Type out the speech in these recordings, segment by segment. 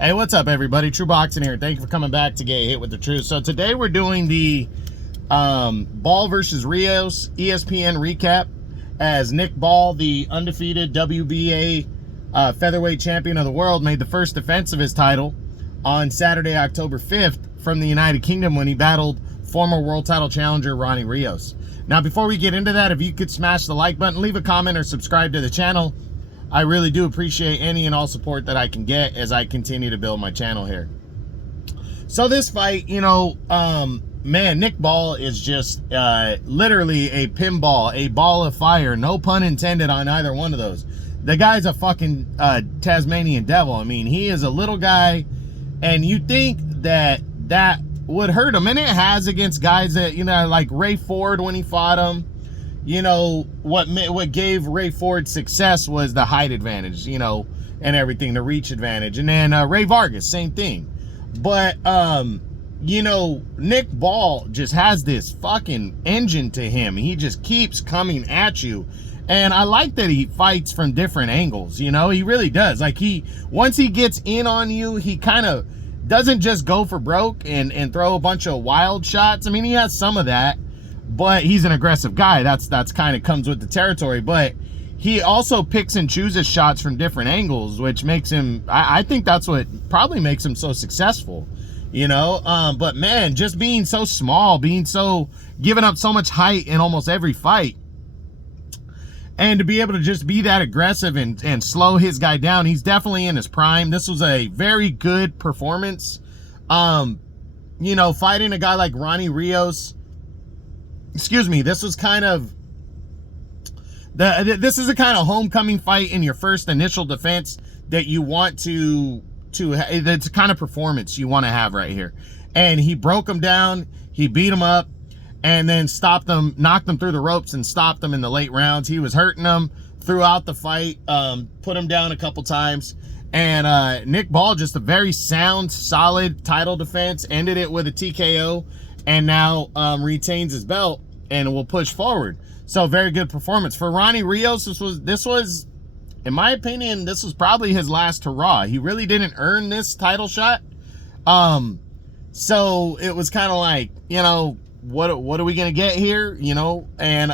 Hey, what's up, everybody? True Boxing here. Thank you for coming back to Get Hit with the Truth. So today we're doing the Ball versus Rios ESPN recap, as Nick Ball, the undefeated WBA featherweight champion of the world, made the first defense of his title on Saturday, October 5th from the United Kingdom when he battled former world title challenger Ronnie Rios. Now, before we get into that, if you could smash the like button, leave a comment, or subscribe to the channel. I really do appreciate any and all support that I can get as I continue to build my channel here. So this fight, man, Nick Ball is just literally a pinball, a ball of fire. No pun intended on either one of those. The guy's a fucking Tasmanian devil. I mean, he is a little guy, and you think that would hurt him, and it has against guys that, like Ray Ford when he fought him. What gave Ray Ford success was the height advantage, and everything, the reach advantage. And then Ray Vargas, same thing. But, Nick Ball just has this fucking engine to him. He just keeps coming at you. And I like that he fights from different angles, he really does. Like, once he gets in on you, he kind of doesn't just go for broke and throw a bunch of wild shots. I mean, he has some of that. But he's an aggressive guy. That's kind of comes with the territory. But he also picks and chooses shots from different angles, which makes him, I think that's what probably makes him so successful, But man, just being so small, giving up so much height in almost every fight, and to be able to just be that aggressive and slow his guy down, he's definitely in his prime. This was a very good performance. Fighting a guy like Ronnie Rios, this was kind of this is a kind of homecoming fight in your first initial defense that you want to it's a kind of performance you want to have right here. And he broke him down, he beat him up, and then stopped them, knocked them through the ropes and stopped them in the late rounds. He was hurting them throughout the fight, put him down a couple times. And Nick Ball, just a very sound, solid title defense, ended it with a TKO, and now retains his belt and will push forward. So very good performance for Ronnie Rios. This was, in my opinion, this was probably his last hurrah. He really didn't earn this title shot. So it was kind of like, what are we gonna get here? And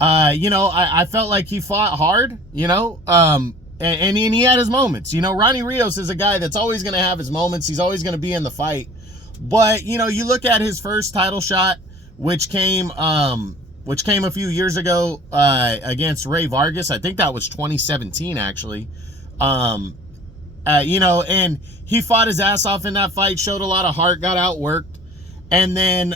I felt like he fought hard, and he had his moments. Ronnie Rios is a guy that's always gonna have his moments. He's always gonna be in the fight. But, you look at his first title shot, which came a few years ago against Ray Vargas. I think that was 2017, actually. And he fought his ass off in that fight, showed a lot of heart, got outworked. And then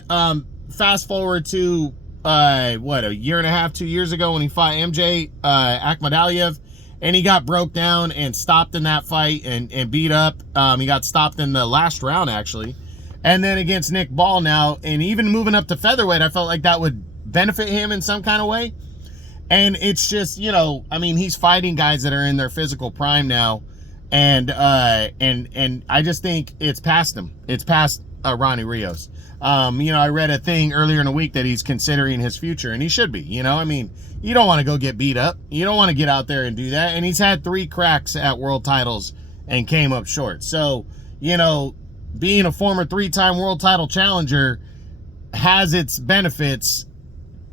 fast forward to, a year and a half, 2 years ago when he fought MJ Akhmadaliev. And he got broke down and stopped in that fight and beat up. He got stopped in the last round, actually. And then against Nick Ball now, and even moving up to featherweight, I felt like that would benefit him in some kind of way. And it's just, he's fighting guys that are in their physical prime now. And I just think it's past him. It's past Ronnie Rios. I read a thing earlier in the week that he's considering his future, and he should be. You don't want to go get beat up. You don't want to get out there and do that. And he's had 3 cracks at world titles and came up short. So, being a former 3-time world title challenger has its benefits.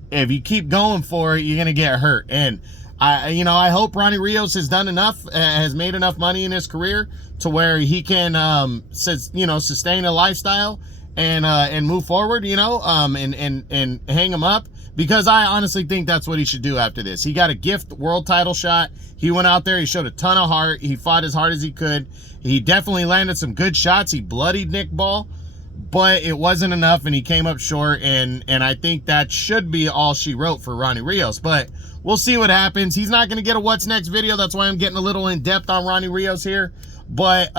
If you keep going for it, you're going to get hurt. And I hope Ronnie Rios has done enough, has made enough money in his career to where he can, sustain a lifestyle and move forward, and hang him up. Because I honestly think that's what he should do after this. He got a gift world title shot. He went out there, he showed a ton of heart. He fought as hard as he could. He definitely landed some good shots. He bloodied Nick Ball, but it wasn't enough, and he came up short. And I think that should be all she wrote for Ronnie Rios. But we'll see what happens. He's not going to get a what's next video. That's why I'm getting a little in depth on Ronnie Rios here. But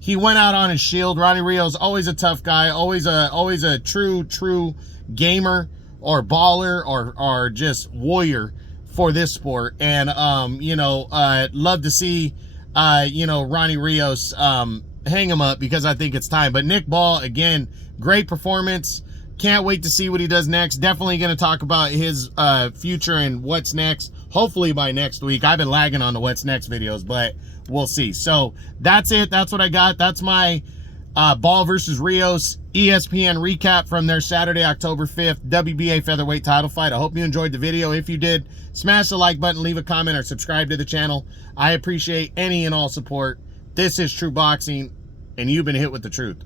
he went out on his shield. Ronnie Rios, always a tough guy, always a true gamer, or baller, or just warrior for this sport. And love to see Ronnie Rios hang him up, because I think it's time. But Nick Ball, again, great performance. Can't wait to see what he does next. Definitely going to talk about his future and what's next. hopefully by next week. I've been lagging on the what's next videos, but we'll see. So that's it. That's what I got. That's my Ball versus Rios ESPN recap from their Saturday, October 5th WBA featherweight title fight. I hope you enjoyed the video. If you did, smash the like button, leave a comment, or subscribe to the channel. I appreciate any and all support. This is True Boxing, and you've been hit with the truth.